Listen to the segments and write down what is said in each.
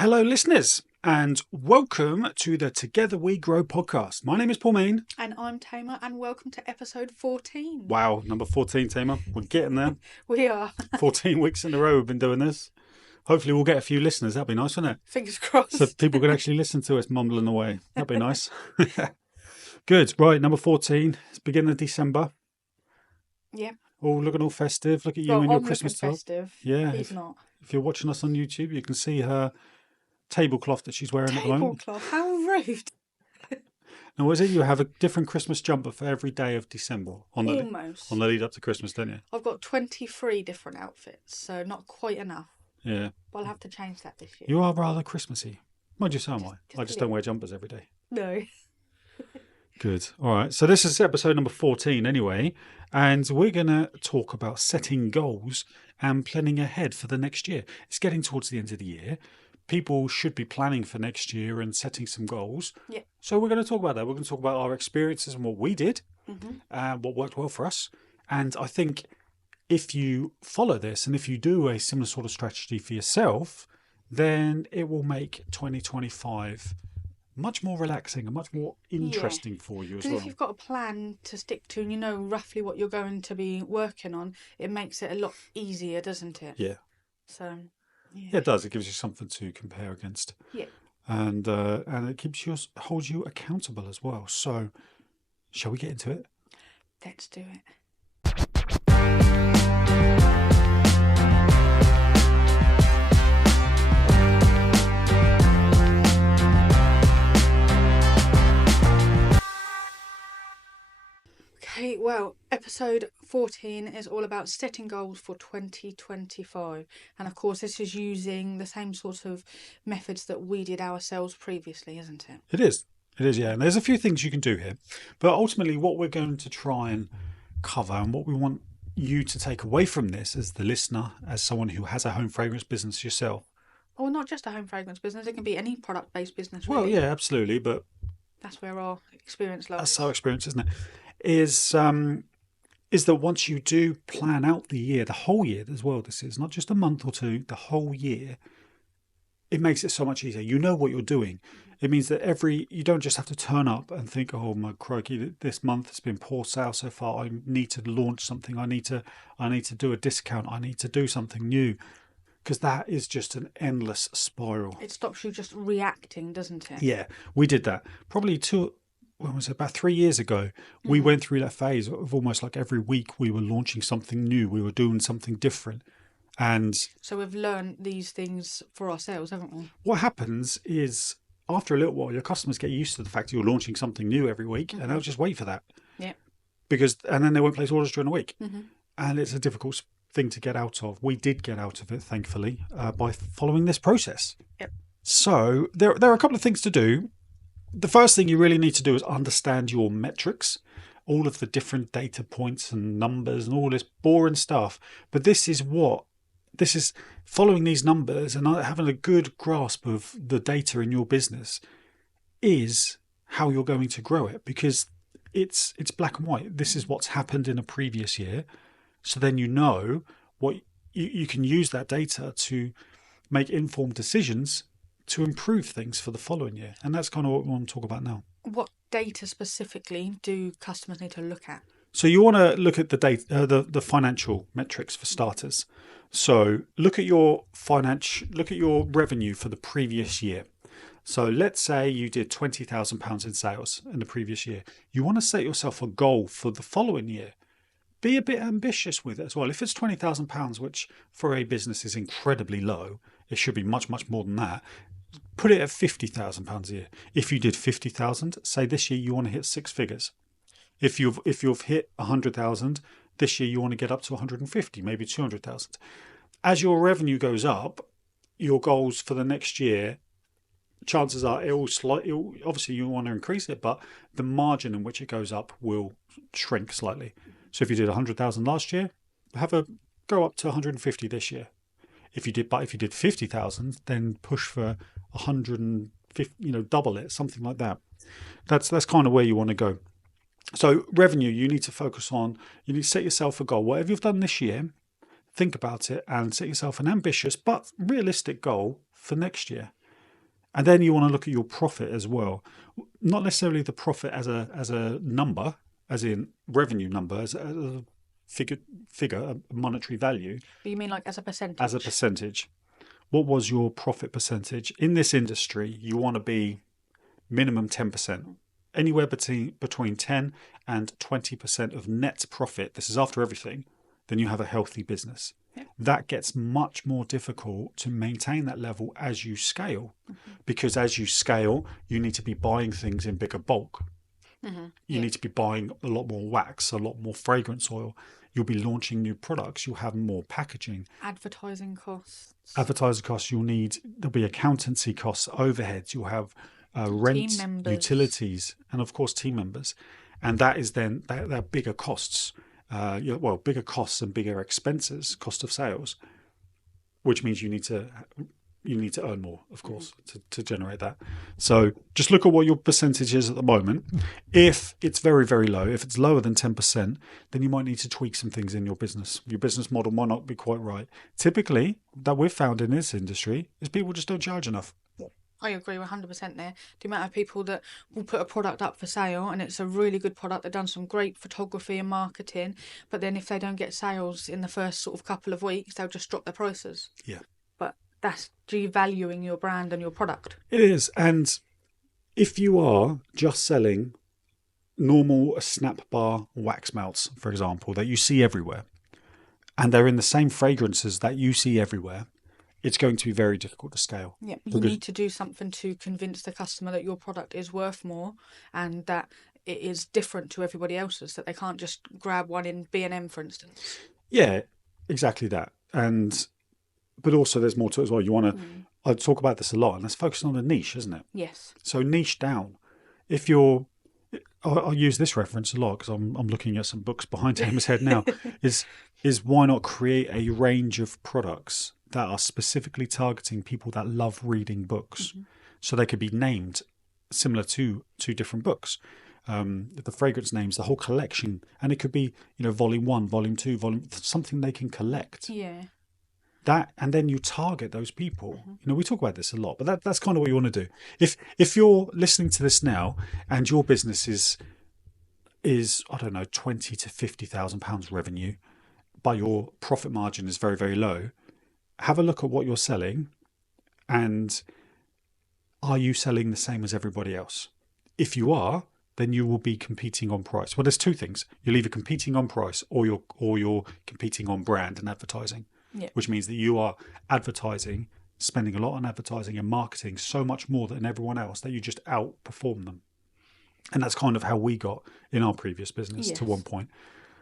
Hello, listeners, and welcome to the Together We Grow podcast. My name is Paul Main. And I'm Tamer, and welcome to episode 14. Wow, number 14, Tamer. We're getting there. We are. 14 weeks in a row we've been doing this. Hopefully we'll get a few listeners. That'd be nice, wouldn't it? Fingers crossed. So people can actually listen to us mumbling away. That'd be nice. Good. Right, number 14. It's beginning of December. Yeah. Oh, looking all festive. Look at you in your Christmas top. Festive. Yeah. He's not. If you're watching us on YouTube, you can see her tablecloth that she's wearing at the moment. Tablecloth? How rude. Now, is it you have a different Christmas jumper for every day of December? Almost. On the lead up to Christmas, don't you? I've got 23 different outfits, so not quite enough. Yeah. But I'll have to change that this year. You are rather Christmassy. Mind you, so am I. I just don't wear jumpers every day. No. Good. All right. So this is episode number 14 anyway, and we're going to talk about setting goals and planning ahead for the next year. It's getting towards the end of the year. People should be planning for next year and setting some goals. Yeah. So we're going to talk about that. We're going to talk about our experiences and what we did, Mm-hmm. what worked well for us. And I think if you follow this and if you do a similar sort of strategy for yourself, then it will make 2025 much more relaxing and much more interesting for you as well. Because if you've got a plan to stick to and you know roughly what you're going to be working on, it makes it a lot easier, doesn't it? Yeah. So, Yeah, it does. It gives you something to compare against. Yeah. And it holds you accountable as well. So, shall we get into it? Let's do it. Okay, well, episode 14 is all about setting goals for 2025. And of course, this is using the same sort of methods that we did ourselves previously, isn't it? It is. It is, yeah. And there's a few things you can do here. But ultimately, what we're going to try and cover and what we want you to take away from this as the listener, as someone who has a home fragrance business yourself. Or not just a home fragrance business, it can be any product-based business, Well, really. yeah, absolutely. But That's where our experience lies. that's our experience, isn't it? Is that once you do plan out the year, the whole year as well, this is not just a month or two, the whole year, it makes it so much easier. You know what you're doing. It means that you don't just have to turn up and think, oh my crikey, this month has been poor sales so far. I need to launch something. I need to do a discount. I need to do something new. Because that is just an endless spiral. It stops you just reacting, doesn't it? Yeah, we did that. Probably about 3 years ago, we went through that phase of almost like every week we were launching something new. We were doing something different. And so we've learned these things for ourselves, haven't we? What happens is after a little while, your customers get used to the fact that you're launching something new every week and they'll just wait for that. Yeah. And then they won't place orders during the week. Mm-hmm. And it's a difficult thing to get out of. We did get out of it, thankfully, by following this process. Yep. So there are a couple of things to do. The first thing you really need to do is understand your metrics, all of the different data points and numbers and all this boring stuff. But this is following these numbers and having a good grasp of the data in your business is how you're going to grow it, because it's black and white. This is what's happened in a previous year. So then you know what you can use that data to make informed decisions to improve things for the following year. And that's kind of what we want to talk about now. What data specifically do customers need to look at? So you want to look at the data, the financial metrics for starters. So look at your revenue for the previous year. So let's say you did £20,000 in sales in the previous year. You want to set yourself a goal for the following year. Be a bit ambitious with it as well. If it's £20,000, which for a business is incredibly low, it should be much, much more than that. Put it at £50,000 a year. If you did 50,000, say this year you want to hit six figures. If you've hit 100,000, this year you want to get up to 150, maybe 200,000. As your revenue goes up, your goals for the next year, chances are obviously you want to increase it, but the margin in which it goes up will shrink slightly. So if you did 100,000 last year, go up to 150 this year. If you did 50,000, then push for 150, double it, something like that. That's kind of where you want to go. So revenue, you need to focus on, you need to set yourself a goal. Whatever you've done this year, think about it and set yourself an ambitious but realistic goal for next year. And then you want to look at your profit as well. Not necessarily the profit as a number, as in revenue number, as a figure, a monetary value. But you mean like as a percentage? As a percentage. What was your profit percentage? In this industry, you want to be minimum 10%. Anywhere between 10 and 20% of net profit, this is after everything, then you have a healthy business. Yeah. That gets much more difficult to maintain that level as you scale, because as you scale, you need to be buying things in bigger bulk. You need to be buying a lot more wax, a lot more fragrance oil. You'll be launching new products. You'll have more packaging. Advertising costs. There'll be accountancy costs, overheads. You'll have rent, utilities, and of course team members. And that is then, they're bigger costs. Bigger costs and bigger expenses, cost of sales, which means you need to earn more, of course, to generate that. So just look at what your percentage is at the moment. If it's very, very low, if it's lower than 10%, then you might need to tweak some things in your business. Your business model might not be quite right. Typically, that we've found in this industry is people just don't charge enough. I agree 100% there. The amount of people that will put a product up for sale and it's a really good product, they've done some great photography and marketing, but then if they don't get sales in the first sort of couple of weeks, they'll just drop their prices. Yeah. But that's devaluing your brand and your product. It is. And if you are just selling normal snap bar wax melts, for example, that you see everywhere, and they're in the same fragrances that you see everywhere, it's going to be very difficult to scale. Yeah, you need to do something to convince the customer that your product is worth more and that it is different to everybody else's, that they can't just grab one in B&M, for instance. Yeah, exactly that. But also there's more to it as well. You want to, I talk about this a lot, and that's focusing on a niche, isn't it? Yes. So niche down. I'll use this reference a lot because I'm looking at some books behind Emma's head now, is why not create a range of products that are specifically targeting people that love reading books, so they could be named similar to different books. The fragrance names, the whole collection, and it could be volume 1, volume 2, something they can collect. Yeah. That, and then you target those people. We talk about this a lot, but that's kind of what you want to do. If you're listening to this now and your business is I don't know, 20 to 50,000 pounds revenue, but your profit margin is very, very low, have a look at what you're selling, and are you selling the same as everybody else? If you are, then you will be competing on price. Well, there's two things. You're either competing on price or you're competing on brand and advertising, which means that you are advertising, spending a lot on advertising and marketing so much more than everyone else that you just outperform them. And that's kind of how we got in our previous business to one point.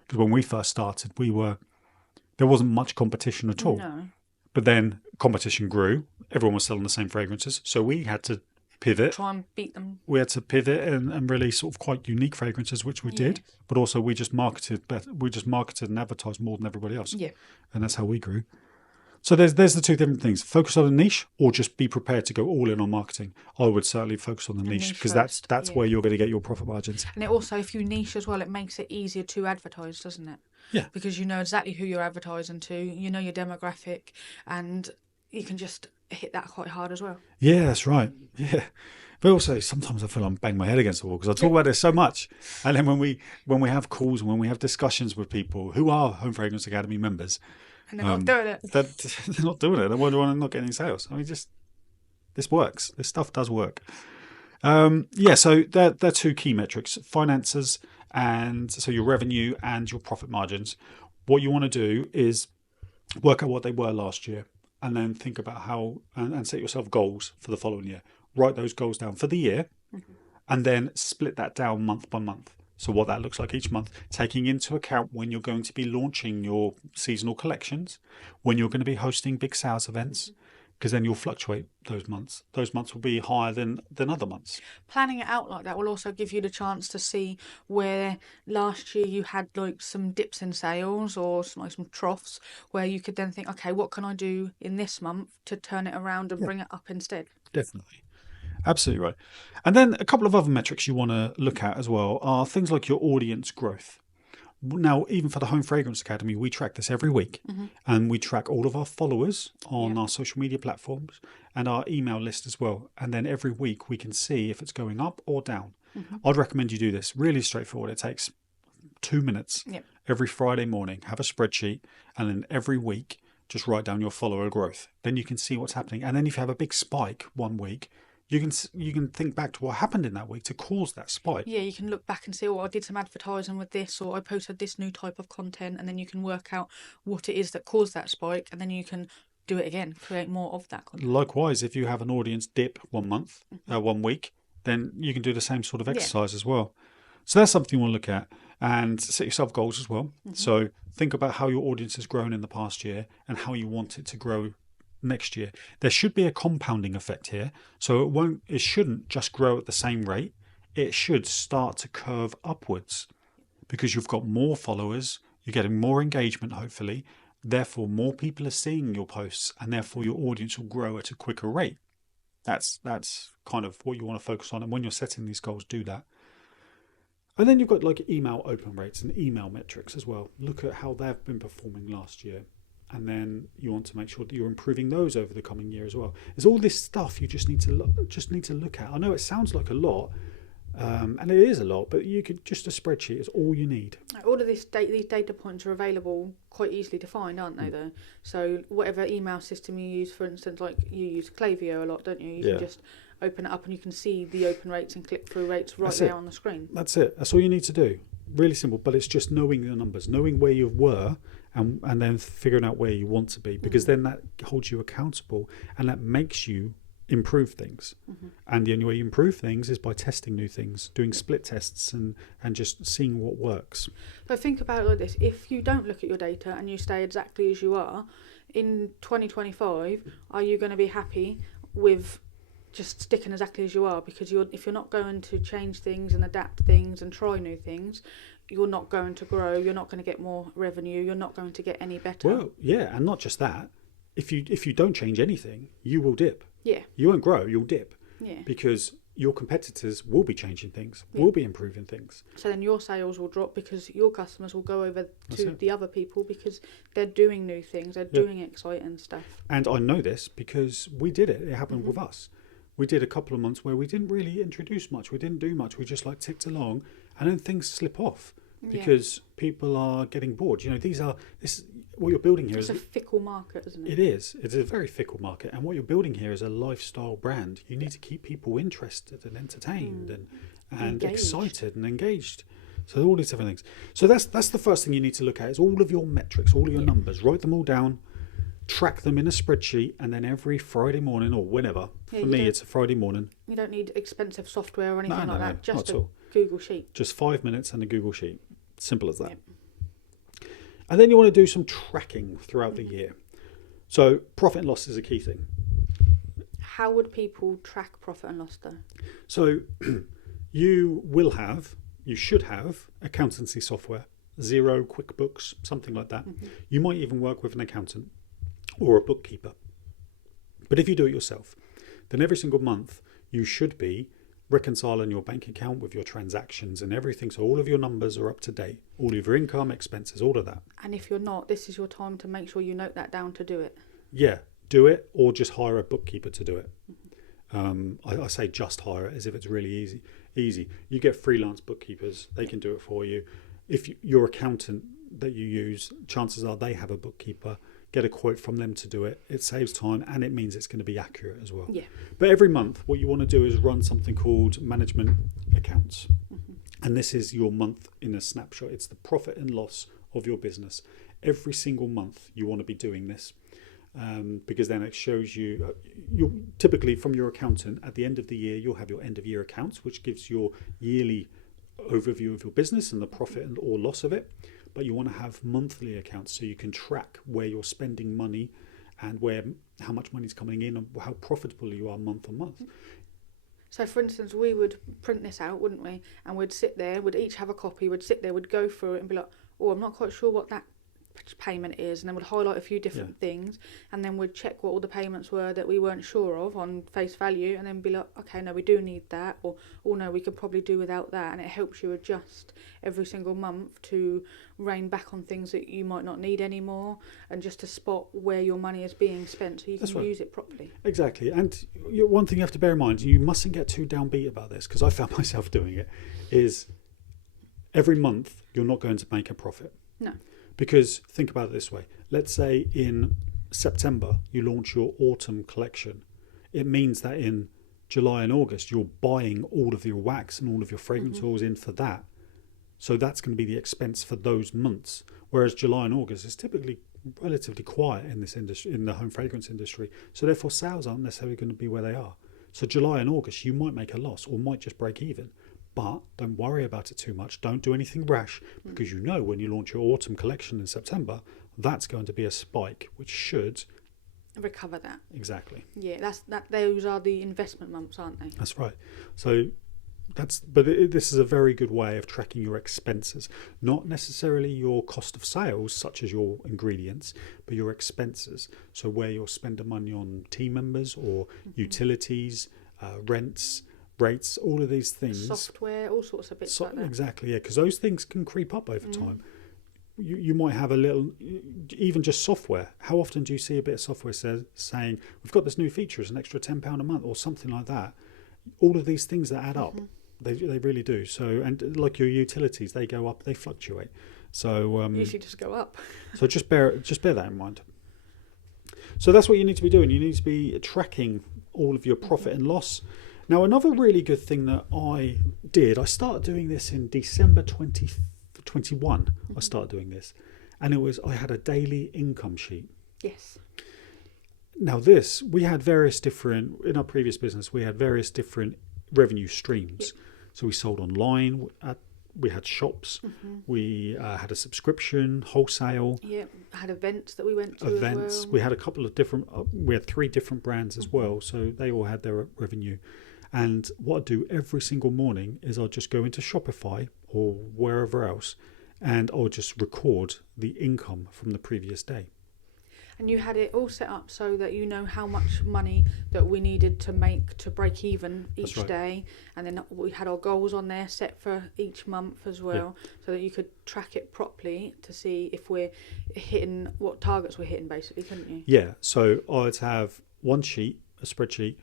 Because when we first started, there wasn't much competition at all. No. But then competition grew. Everyone was selling the same fragrances. So we had to pivot. Try and beat them. We had to pivot and release sort of quite unique fragrances, which we did. But also we just marketed and advertised more than everybody else. Yeah. And that's how we grew. So there's the two different things. Focus on a niche or just be prepared to go all in on marketing. I would certainly focus on the niche because that's where you're going to get your profit margins. And it also, if you niche as well, it makes it easier to advertise, doesn't it? Yeah. Because you know exactly who you're advertising to, you know your demographic, and you can just hit that quite hard as well. Yeah, that's right. Yeah. But also sometimes I feel I'm banging my head against the wall because I talk about this so much. And then when we have calls and when we have discussions with people who are Home Fragrance Academy members, and they're not doing it. They're not doing it. They wonder why they're not getting sales. I mean, this works. This stuff does work. So they're two key metrics: finances, and so your revenue and your profit margins. What you want to do is work out what they were last year, and then think about how and set yourself goals for the following year. Write those goals down for the year, and then split that down month by month. So what that looks like each month, taking into account when you're going to be launching your seasonal collections, when you're going to be hosting big sales events, because then you'll fluctuate those months. Those months will be higher than other months. Planning it out like that will also give you the chance to see where last year you had like some dips in sales or some troughs, where you could then think, okay, what can I do in this month to turn it around and bring it up instead? Definitely. Absolutely right. And then a couple of other metrics you want to look at as well are things like your audience growth. Now, even for the Home Fragrance Academy, we track this every week, and we track all of our followers on our social media platforms and our email list as well. And then every week we can see if it's going up or down. I'd recommend you do this. Really straightforward. It takes 2 minutes every Friday morning. Have a spreadsheet, and then every week just write down your follower growth. Then you can see what's happening. And then if you have a big spike one week, you can think back to what happened in that week to cause that spike. Yeah, you can look back and see, oh, I did some advertising with this, or I posted this new type of content, and then you can work out what it is that caused that spike, and then you can do it again, create more of that content. Likewise, if you have an audience dip 1 month, 1 week, then you can do the same sort of exercise as well. So that's something you want to look at, and set yourself goals as well. So think about how your audience has grown in the past year and how you want it to grow next year. There should be a compounding effect here. So it shouldn't just grow at the same rate. It should start to curve upwards because you've got more followers, you're getting more engagement, hopefully. Therefore, more people are seeing your posts, and therefore your audience will grow at a quicker rate. That's kind of what you want to focus on. And when you're setting these goals, do that. And then you've got like email open rates and email metrics as well. Look at how they've been performing last year. And then you want to make sure that you're improving those over the coming year as well. There's all this stuff you just need to look at. I know it sounds like a lot, and it is a lot, but just a spreadsheet is all you need. All of these data points are available quite easily to find, aren't they? Though, so whatever email system you use, for instance, like you use Klaviyo a lot, don't you? You can just open it up and you can see the open rates and click-through rates right there on the screen. That's it. That's all you need to do. Really simple, but it's just knowing the numbers, knowing where you were, and then figuring out where you want to be, because then that holds you accountable and that makes you improve things. And the only way you improve things is by testing new things, doing split tests and just seeing what works. So think about it like this: if you don't look at your data and you stay exactly as you are in 2025, are you going to be happy with just sticking exactly as you are? Because if you're not going to change things and adapt things and try new things, you're not going to grow, you're not going to get more revenue, you're not going to get any better. Well, yeah, and not just that. If you don't change anything, you will dip. Yeah. You won't grow, you'll dip. Yeah. Because your competitors will be changing things, will be improving things. So then your sales will drop because your customers will go over to the other people because they're doing new things, they're doing exciting stuff. And I know this because we did it. It happened with us. We did a couple of months where we didn't really introduce much. We didn't do much. We just ticked along, and then things slip off because people are getting bored. You know, this what you're building here it's a fickle market, isn't it? It is. It's a very fickle market, and what you're building here is a lifestyle brand. You need to keep people interested and entertained and excited and engaged. So all these different things. So that's the first thing you need to look at is all of your metrics, all of your numbers. Write them all down. Track them in a spreadsheet, and then every Friday morning or whenever, for me it's a Friday morning. You don't need expensive software or anything like that, just a Google Sheet. Just 5 minutes and a Google Sheet. Simple as that. Yep. And then you want to do some tracking throughout the year. So profit and loss is a key thing. How would people track profit and loss though? So you should have accountancy software, Xero, QuickBooks, something like that. You might even work with an accountant or a bookkeeper. But if you do it yourself, then every single month you should be reconciling your bank account with your transactions and everything. So all of your numbers are up to date, all of your income, expenses, all of that. And if you're not, this is your time to make sure you note that down to do it. Yeah, do it, or just hire a bookkeeper to do it. I say just hire it as if it's really easy. You get freelance bookkeepers, they can do it for you. If your accountant that you use, chances are they have a bookkeeper. Get a quote from them to do it. It saves time and it means it's going to be accurate as well. Yeah. But every month, what you want to do is run something called management accounts. And this is your month in a snapshot. It's the profit and loss of your business. Every single month, you want to be doing this because then it shows you, typically from your accountant, at the end of the year, you'll have your end of year accounts, which gives your yearly overview of your business and the profit and or loss of it. But you want to have monthly accounts so you can track where you're spending money and how much money is coming in and how profitable you are month on month. So for instance, we would print this out, wouldn't we? And we'd sit there, we'd each have a copy, we'd sit there, we'd go through it and be like, oh, I'm not quite sure what that payment is, and then we'd highlight a few different things, and then we'd check what all the payments were that we weren't sure of on face value, and then be like, okay, no, we do need that, or oh no, we could probably do without that. And it helps you adjust every single month to rein back on things that you might not need anymore, and just to spot where your money is being spent so you can use it properly. Exactly. And one thing you have to bear in mind, you mustn't get too downbeat about this, because I found myself doing it, is every month you're not going to make a profit. No. Because think about it this way. Let's say in September you launch your autumn collection. It means that in July and August you're buying all of your wax and all of your fragrance oils in for that. So that's going to be the expense for those months. Whereas July and August is typically relatively quiet in this industry, in the home fragrance industry. So therefore sales aren't necessarily going to be where they are. So July and August you might make a loss or might just break even. But don't worry about it too much. Don't do anything rash, because you know when you launch your autumn collection in September, that's going to be a spike, which should recover that. Exactly. Yeah, those are the investment months, aren't they? That's right. So this is a very good way of tracking your expenses, not necessarily your cost of sales, such as your ingredients, but your expenses. So where you're spending money on team members or utilities, rents, rates, all of these things, software, all sorts of bits like that. Exactly, yeah, because those things can creep up over time. You might have a little, even just software. How often do you see a bit of software saying we've got this new feature, it's an extra £10 a month or something like that? All of these things that add up, they really do. So, and like your utilities, they go up, they fluctuate. So usually just go up. So just bear that in mind. So that's what you need to be doing. You need to be tracking all of your profit and loss. Now, another really good thing that I I started doing this in December 2021. I started doing this, and I had a daily income sheet. Yes. Now we had various different, in our previous business, we had various different revenue streams. Yep. So we sold online, we had shops, we had a subscription, wholesale. Yeah, had events that we went to as well. We had a couple of different, we had 3 different brands as well, so they all had their revenue. And what I do every single morning is I'll just go into Shopify or wherever else, and I'll just record the income from the previous day. And you had it all set up so that you know how much money that we needed to make to break even each day. And then we had our goals on there set for each month as well, so that you could track it properly to see if we're hitting what targets we're hitting, basically, couldn't you? Yeah, so I'd have one sheet, a spreadsheet,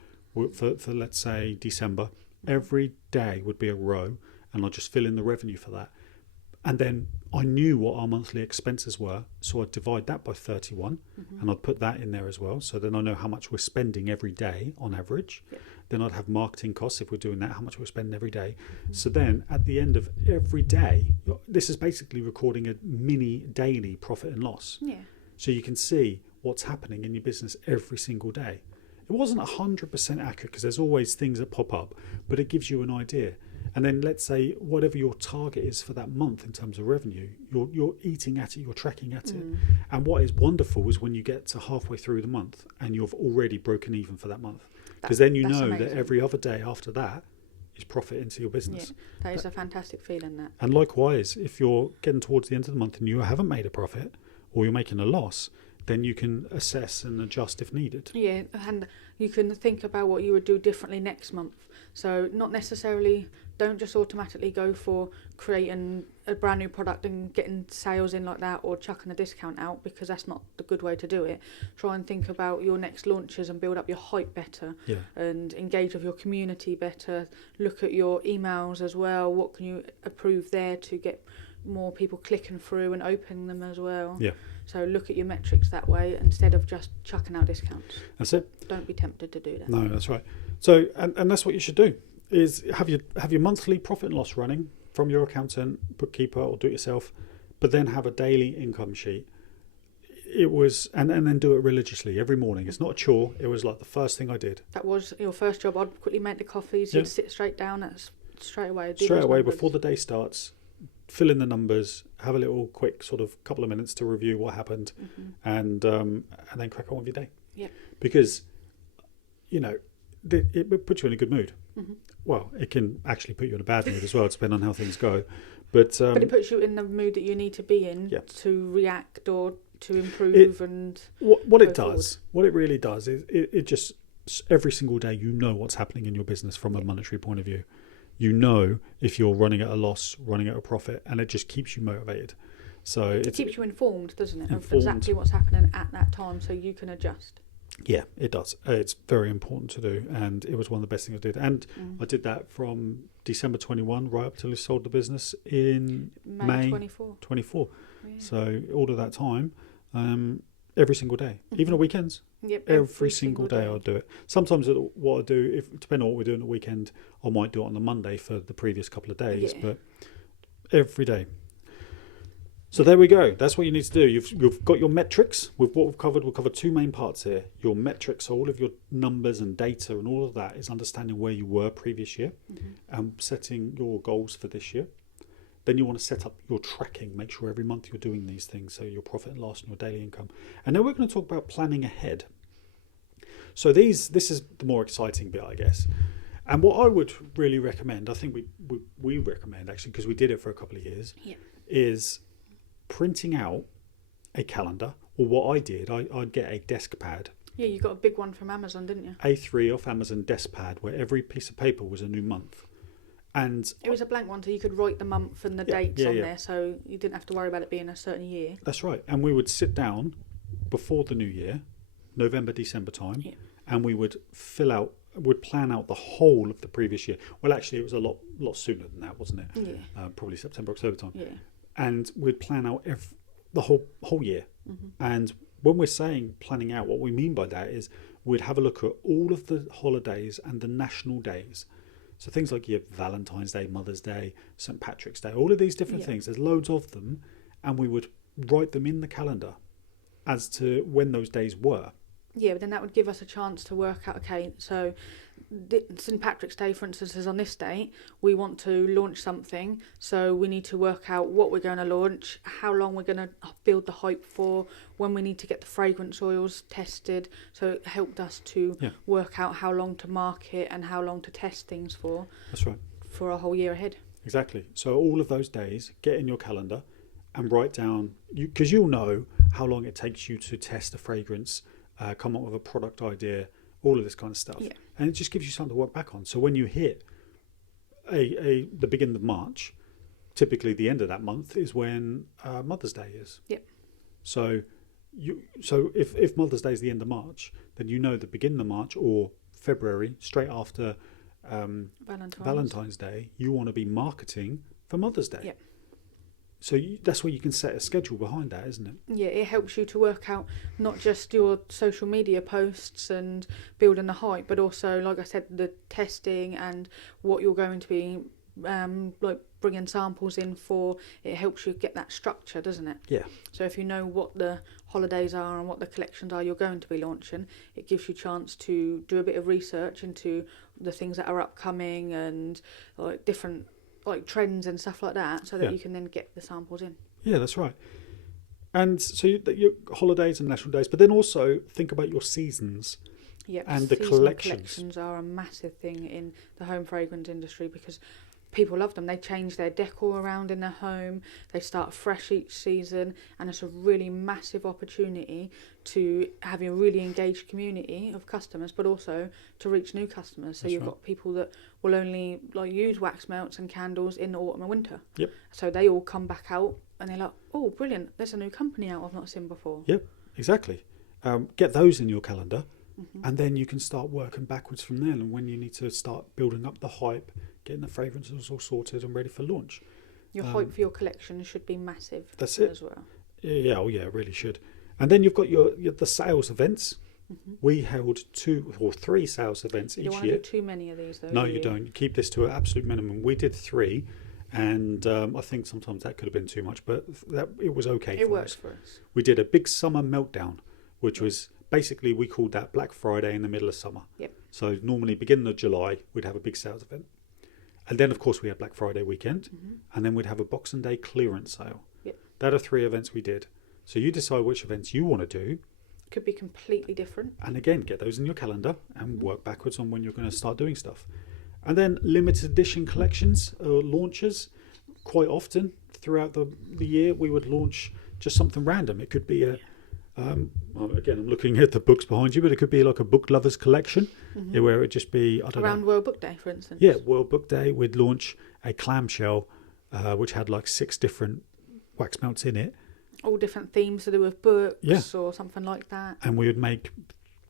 for let's say December. Every day would be a row, and I'd just fill in the revenue for that. And then I knew what our monthly expenses were, so I'd divide that by 31, and I'd put that in there as well. So then I know how much we're spending every day on average. Yep. Then I'd have marketing costs if we're doing that, how much we're spending every day. So then at the end of every day, this is basically recording a mini daily profit and loss. Yeah. So you can see what's happening in your business every single day. It wasn't 100% accurate, because there's always things that pop up, but it gives you an idea. And then let's say whatever your target is for that month in terms of revenue, you're eating at it, you're tracking at it. And what is wonderful is when you get to halfway through the month and you've already broken even for that month. Because then you know that every other day after that is profit into your business. Yeah, that is a fantastic feeling, that. And likewise, if you're getting towards the end of the month and you haven't made a profit or you're making a loss, then you can assess and adjust if needed. Yeah, and you can think about what you would do differently next month. So not necessarily, don't just automatically go for creating a brand new product and getting sales in like that, or chucking a discount out, because that's not the good way to do it. Try and think about your next launches and build up your hype better, and engage with your community better. Look at your emails as well. What can you improve there to get more people clicking through and opening them as well? Yeah. So look at your metrics that way instead of just chucking out discounts. That's it. Don't be tempted to do that. No, that's right. So, and that's what you should do, is have your monthly profit and loss running from your accountant, bookkeeper, or do it yourself, but then have a daily income sheet. It was, and then do it religiously every morning. It's not a chore. It was like the first thing I did. That was your first job. I'd quickly make the coffees. You'd sit straight down straight away. Straight away before the day starts. Fill in the numbers, have a little quick sort of couple of minutes to review what happened, and then crack on with your day. Yeah. Because, it puts you in a good mood. Well, it can actually put you in a bad mood as well, depending on how things go. But But it puts you in the mood that you need to be in Yeah. to react or to improve and what it go does, what it really does, is it just every single day you know what's happening in your business from a monetary point of view. You know if you're running at a loss, running at a profit, and it just keeps you motivated. So it keeps you informed, doesn't it, of informed. exactly what's happening at that time, so you can adjust. Yeah, it does. It's very important to do, and it was one of the best things I did. And I did that from December 21 right up till I sold the business in May 24. Yeah. So all of that time, every single day, even on weekends. Yep, Every single day I'll do it. Sometimes what I do, if depending on what we're doing at the weekend, I might do it on the Monday for the previous couple of days, but every day. So there we go. That's what you need to do. You've got your metrics. With what we've covered 2 main parts here. Your metrics, all of your numbers and data and all of that is understanding where you were previous year and setting your goals for this year. Then you want to set up your tracking, make sure every month you're doing these things, so your profit and loss and your daily income. And then we're going to talk about planning ahead. So this is the more exciting bit, I guess. And what I would really recommend, I think we recommend actually, because we did it for a couple of years, is printing out a calendar, or what I did, I'd get a desk pad. Yeah, you got a big one from Amazon, didn't you? A3 off Amazon desk pad, where every piece of paper was a new month. And it was a blank one, so you could write the month and the dates on there, so you didn't have to worry about it being a certain year. That's right. And we would sit down before the new year, November, December time, and we would plan out the whole of the previous year. Well, actually, it was a lot sooner than that, wasn't it? Yeah. Probably September, October time. Yeah. And we'd plan out the whole year. And when we're saying planning out, what we mean by that is we'd have a look at all of the holidays and the national days. So things like your Valentine's Day, Mother's Day, St. Patrick's Day, all of these different things. There's loads of them, and we would write them in the calendar as to when those days were. Yeah, but then that would give us a chance to work out, okay, so St. Patrick's Day, for instance, is on this date. We want to launch something, so we need to work out what we're going to launch, how long we're going to build the hype for, when we need to get the fragrance oils tested. So it helped us to work out how long to market and how long to test things for. That's right. For a whole year ahead. Exactly. So all of those days, get in your calendar and write down, because you'll know how long it takes you to test a fragrance, come up with a product idea, all of this kind of stuff. Yeah. And it just gives you something to work back on. So when you hit the beginning of March, typically the end of that month is when Mother's Day is. Yep. So if Mother's Day is the end of March, then you know the beginning of March or February, straight after Valentine's Day, you want to be marketing for Mother's Day. Yep. So that's where you can set a schedule behind that, isn't it? Yeah, it helps you to work out not just your social media posts and building the hype, but also, like I said, the testing and what you're going to be like bringing samples in for. It helps you get that structure, doesn't it? Yeah. So if you know what the holidays are and what the collections are you're going to be launching, it gives you a chance to do a bit of research into the things that are upcoming and like different like trends and stuff like that, so that you can then get the samples in. Yeah, that's right. And so your holidays and national days, but then also think about your seasons. Yep, and the collections are a massive thing in the home fragrance industry because people love them. They change their decor around in their home. They start fresh each season, and it's a really massive opportunity to have a really engaged community of customers, but also to reach new customers. So you've got people that will only like use wax melts and candles in the autumn and winter. Yep. So they all come back out and they're like, "Oh, brilliant! There's a new company out I've not seen before." Yep, exactly. Get those in your calendar, and then you can start working backwards from there. And when you need to start building up the hype, getting the fragrances all sorted and ready for launch. Your hype for your collection should be massive. That's it as well. Yeah, it really should. And then you've got the sales events. We held 2 or 3 sales events each year. You don't want to do too many of these, though. No, you don't. You keep this to an absolute minimum. We did 3, and I think sometimes that could have been too much, but it was okay. It works for us. We did a big summer meltdown, which was basically, we called that Black Friday in the middle of summer. Yep. So normally beginning of July, we'd have a big sales event. And then, of course, we had Black Friday weekend, and then we'd have a Boxing Day clearance sale. Yep. That are 3 events we did. So you decide which events you want to do. Could be completely different. And again, get those in your calendar and work backwards on when you're going to start doing stuff. And then limited edition collections or launches. quite often throughout the year we would launch just something random. It could be well, again, I'm looking at the books behind you, but it could be like a book lovers collection, where it would just be, I don't know. Around World Book Day, for instance. Yeah, World Book Day, we'd launch a clamshell, which had like 6 different wax melts in it. All different themes to do with books or something like that. And we would make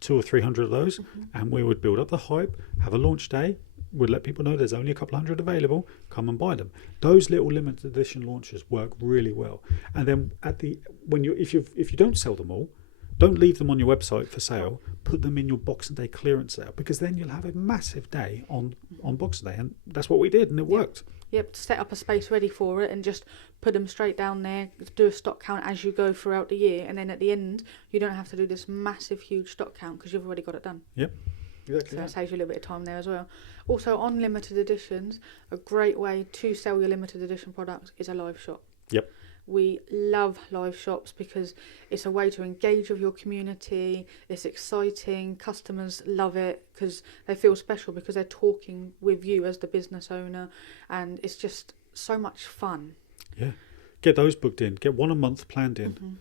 200 or 300 of those, and we would build up the hype, have a launch day. We'd let people know there's only a couple hundred available. Come and buy them. Those little limited edition launches work really well. And then if you don't sell them all, don't leave them on your website for sale. Put them in your Boxing Day clearance sale, because then you'll have a massive day on Boxing Day, and that's what we did, and it worked. Yep, set up a space ready for it and just put them straight down there. Do a stock count as you go throughout the year, and then at the end you don't have to do this massive, huge stock count because you've already got it done. Yep. Exactly. So that saves you a little bit of time there as well. Also, on limited editions, a great way to sell your limited edition products is a live shop. Yep. We love live shops because it's a way to engage with your community. It's exciting. Customers love it because they feel special because they're talking with you as the business owner, and it's just so much fun. Yeah. Get those booked in. Get one a month planned in.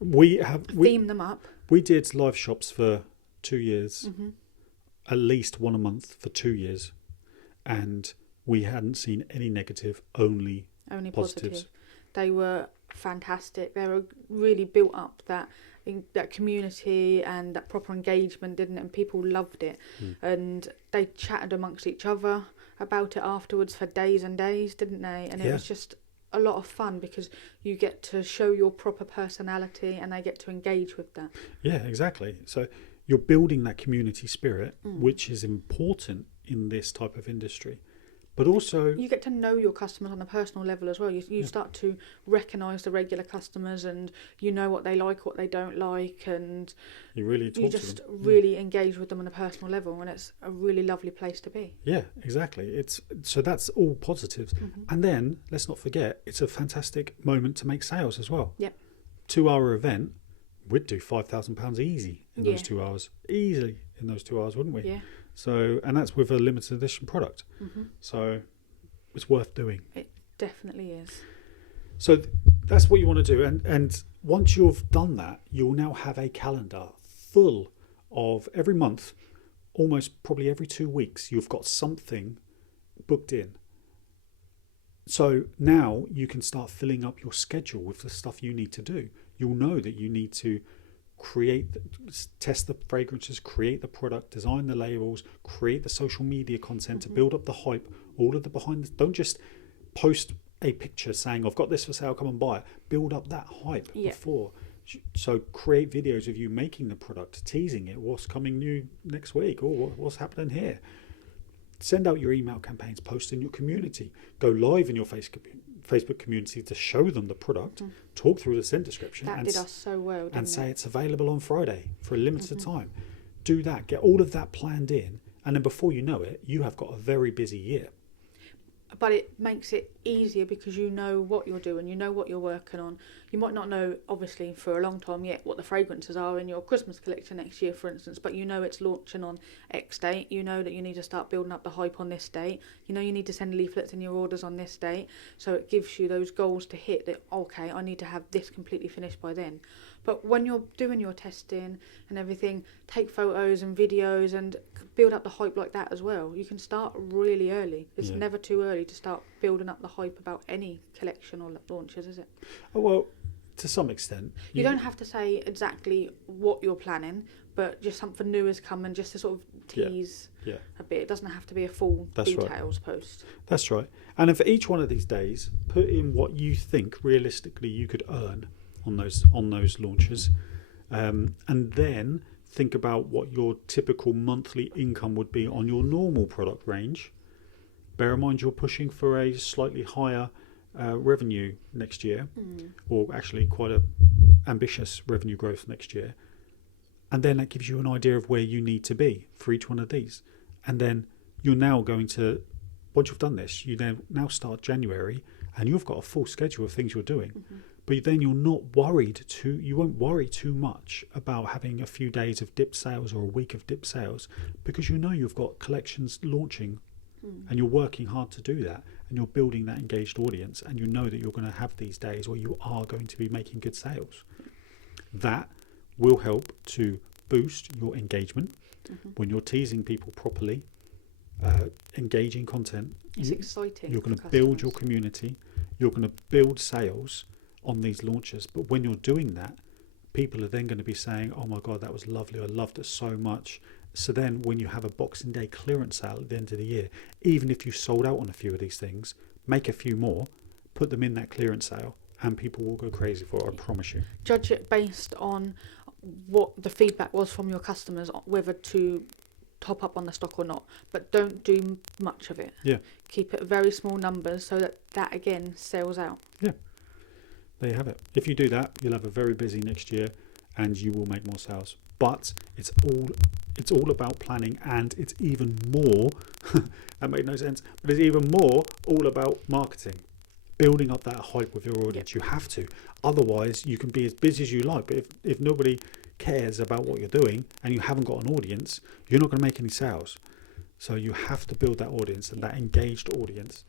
We theme them up. We did live shops for 2 years. At least one a month for 2 years, and we hadn't seen any negative, only positives. They were fantastic. They were really built up that community and that proper engagement, didn't it? And people loved it. And they chatted amongst each other about it afterwards for days and days, didn't they? And it was just a lot of fun because you get to show your proper personality and they get to engage with that. Yeah, exactly. So you're building that community spirit, which is important in this type of industry. But also, you get to know your customers on a personal level as well. You start to recognise the regular customers, and you know what they like, what they don't like, and you really talk you just to them. really engage with them on a personal level, and it's a really lovely place to be. Yeah, exactly. So that's all positives. And then let's not forget, it's a fantastic moment to make sales as well. Yep. 2-hour event, we'd do £5,000 easy in those 2 hours. Easily in those 2 hours, wouldn't we? Yeah. So, and that's with a limited edition product. So it's worth doing. It definitely is. So that's what you want to do. And once you've done that, you'll now have a calendar full of every month, almost probably every 2 weeks, you've got something booked in. So now you can start filling up your schedule with the stuff you need to do. You'll know that you need to test the fragrances, create the product, design the labels, create the social media content to build up the hype, all of the don't just post a picture saying I've got this for sale, come and buy it. Build up that hype before. So create videos of you making the product, teasing it, what's coming new next week, or what's happening here. Send out your email campaigns, post in your community, go live in your Facebook community to show them the product, talk through the scent description. That did us so well, didn't and say it? It's available on Friday for a limited time. Do that, get all of that planned in, and then before you know it, you have got a very busy year. But it makes it easier because you know what you're doing, you know what you're working on. You might not know, obviously, for a long time yet what the fragrances are in your Christmas collection next year, for instance, but you know it's launching on X date. You know that you need to start building up the hype on this date. You know you need to send leaflets in your orders on this date. So it gives you those goals to hit that, okay, I need to have this completely finished by then. But when you're doing your testing and everything, take photos and videos and build up the hype like that as well. You can start really early. It's never too early to start building up the hype about any collection or launches, is it? Oh, well, to some extent. You don't have to say exactly what you're planning, but just something new has come and just to sort of tease a bit. It doesn't have to be a full details post. That's right. And for each one of these days, put in what you think realistically you could earn on those launches, and then think about what your typical monthly income would be on your normal product range. Bear in mind you're pushing for a slightly higher revenue next year, or actually quite a ambitious revenue growth next year, and then that gives you an idea of where you need to be for each one of these. And then you're now going to, once you've done this, you now start January and you've got a full schedule of things you're doing. But then you're not you won't worry too much about having a few days of dip sales or a week of dip sales, because you know you've got collections launching And you're working hard to do that, and you're building that engaged audience, and you know that you're going to have these days where you are going to be making good sales. That will help to boost your engagement when you're teasing people properly, engaging content. It's exciting. You're going to build your community. You're going to build sales on these launches. But when you're doing that, people are then going to be saying, oh my God, that was lovely. I loved it so much. So then when you have a Boxing Day clearance sale at the end of the year, even if you sold out on a few of these things, make a few more, put them in that clearance sale, and people will go crazy for it, I promise you. Judge it based on what the feedback was from your customers, whether to top up on the stock or not, but don't do much of it. Yeah. Keep it very small numbers so that again sells out. Yeah. There you have it. If you do that, you'll have a very busy next year and you will make more sales. But it's all about planning, and it's even more that made no sense, but it's even more all about marketing. Building up that hype with your audience. You have to. Otherwise, you can be as busy as you like, but if nobody cares about what you're doing and you haven't got an audience, you're not going to make any sales. So you have to build that audience and that engaged audience.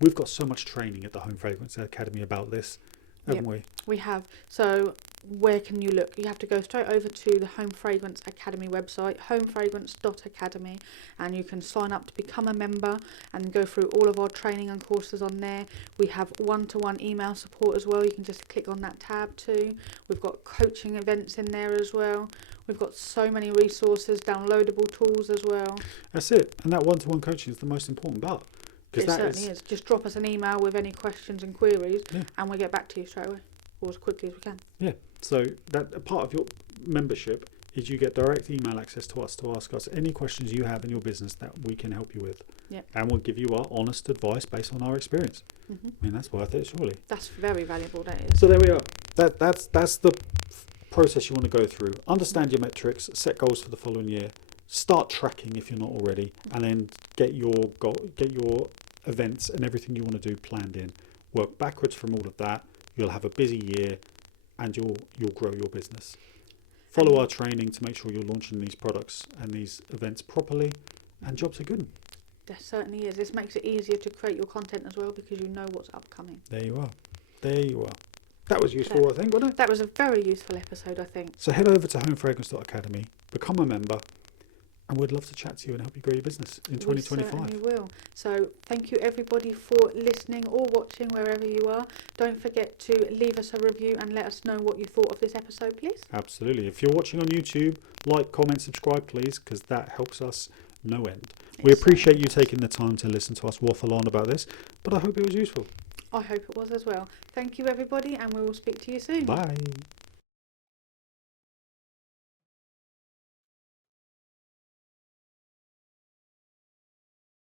We've got so much training at the Home Fragrance Academy about this, haven't we? We have. So where can you look? You have to go straight over to the Home Fragrance Academy website, homefragrance.academy, and you can sign up to become a member and go through all of our training and courses on there. We have one-to-one email support as well. You can just click on that tab too. We've got coaching events in there as well. We've got so many resources, downloadable tools as well. That's it. And that one-to-one coaching is the most important part. It certainly is. Just drop us an email with any questions and queries, Yeah. and we'll get back to you straight away, or as quickly as we can. Yeah. So that a part of your membership is you get direct email access to us to ask us any questions you have in your business that we can help you with. Yeah. And we'll give you our honest advice based on our experience. I mean, that's worth it, surely. That's very valuable, that is. So there we are. That's the process you want to go through. Understand your metrics, set goals for the following year, start tracking if you're not already, and then get your events and everything you want to do planned in. Work backwards from all of that. You'll have a busy year, and you'll grow your business. Follow our training to make sure you're launching these products and these events properly, and jobs are good. There certainly is. This makes it easier to create your content as well because you know what's upcoming. There you are. There you are. That was useful, I think, wasn't it? That was a very useful episode, I think. So head over to homefragrance.academy, become a member, and we'd love to chat to you and help you grow your business in 2025. We certainly will. So thank you everybody for listening or watching wherever you are. Don't forget to leave us a review and let us know what you thought of this episode, please. Absolutely. If you're watching on YouTube, like, comment, subscribe, please, because that helps us no end. We appreciate you taking the time to listen to us waffle on about this, but I hope it was useful. I hope it was as well. Thank you everybody, and we will speak to you soon. Bye.